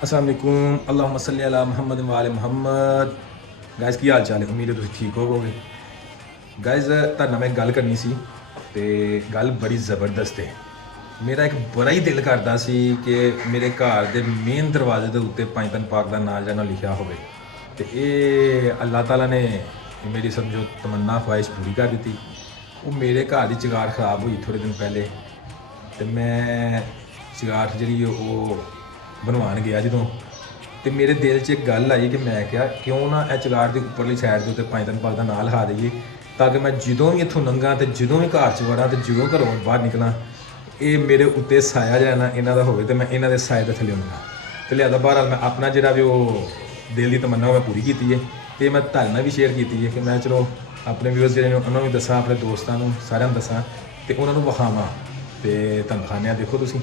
अस्सलाम वालेकुम अल्लाहुम्मा सल्ली अला मुहम्मद व आले मुहम्मद। गाइस की हाल चाल है? उम्मीद है तुम ठीक होवोगे। गाइस ਤੁਹਾਡੇ ਨਾਲ ਮੈਂ ਗੱਲ ਕਰਨੀ ਸੀ ਤੇ ਗੱਲ ਬੜੀ ਜ਼ਬਰਦਸਤ ਹੈ। ਮੇਰਾ ਇੱਕ ਬੜਾ ਹੀ ਦਿਲ ਕਰਦਾ ਸੀ ਕਿ ਮੇਰੇ ਘਰ ਦੇ ਮੇਨ ਦਰਵਾਜ਼ੇ ਦੇ ਉੱਤੇ ਪੰਜਤਨ ਪਾਕ ਦਾ ਨਾਮ ਜਾਂ ਨਾ ਲਿਖਿਆ ਹੋਵੇ ਤੇ ਇਹ ਅੱਲਾਹ ਤਾਲਾ ਨੇ ਮੇਰੀ ਸਮਝੋ ਤਮੰਨਾ ਖਵਾਇਸ਼ ਪੂਰੀ ਕਰ ਦਿੱਤੀ। ਉਹ ਮੇਰੇ ਘਰ ਦੀ ਚਗਾਰ ਖਰਾਬ ਹੋਈ ਥੋੜੇ ਦਿਨ ਪਹਿਲੇ ਤੇ ਮੈਂ ਚਗਾਰ ਜਿਹੜੀ ਉਹ ਬਣਵਾਉਣ ਗਿਆ ਜਦੋਂ ਤੇ ਮੇਰੇ ਦਿਲ 'ਚ ਇੱਕ ਗੱਲ ਆਈ ਕਿ ਮੈਂ ਕਿਹਾ ਕਿਉਂ ਨਾ ਇਹ ਚਗਾਰ ਦੀ ਉੱਪਰਲੀ ਸਾਈਡ ਦੇ ਉੱਤੇ ਪੰਜਤਨ ਪਾਕ ਦਾ ਨਾਂ ਲਿਖਾ ਦਈਏ ਤਾਂ ਕਿ ਮੈਂ ਜਦੋਂ ਵੀ ਇੱਥੋਂ ਲੰਘਾਂ ਤੇ ਜਦੋਂ ਵੀ ਘਰ 'ਚ ਵੜਾਂ ਤੇ ਜਦੋਂ ਘਰੋਂ ਬਾਹਰ ਨਿਕਲਾਂ ਇਹ ਮੇਰੇ ਉੱਤੇ ਸਾਇਆ ਜਿਹੜਾ ਨਾ ਇਹਨਾਂ ਦਾ ਹੋਵੇ ਤੇ ਮੈਂ ਇਹਨਾਂ ਦੇ ਸਾਏ ਦੇ ਥੱਲੇ ਹੁੰਗਾ ਤੇ ਲਿਆਦਾ ਬਹਰਾਲ ਮੈਂ ਆਪਣਾ ਜਿਹੜਾ ਵੀ ਉਹ ਦਿਲ ਦੀ ਤਮੰਨਾ ਉਹ ਮੈਂ ਪੂਰੀ ਕੀਤੀ ਹੈ ਤੇ ਮੈਂ ਤੁਹਾਡੇ ਨਾਲ ਵੀ ਸ਼ੇਅਰ ਕੀਤੀ ਹੈ ਕਿ ਮੈਂ ਚਲੋ ਆਪਣੇ ਵਿਊਅਰਸ ਜਿਹੜੇ ਨੇ ਉਹਨਾਂ ਨੂੰ ਵੀ ਦੱਸਾਂ, ਆਪਣੇ ਦੋਸਤਾਂ ਨੂੰ ਸਾਰਿਆਂ ਨੂੰ ਦੱਸਾਂ ਤੇ ਉਹਨਾਂ ਨੂੰ ਵਿਖਾਵਾਂ ਤੇ ਤੁਹਾਨੂੰ ਦਿਖਾਉਂਦੇ ਹਾਂ। ਦੇਖੋ ਤੁਸੀਂ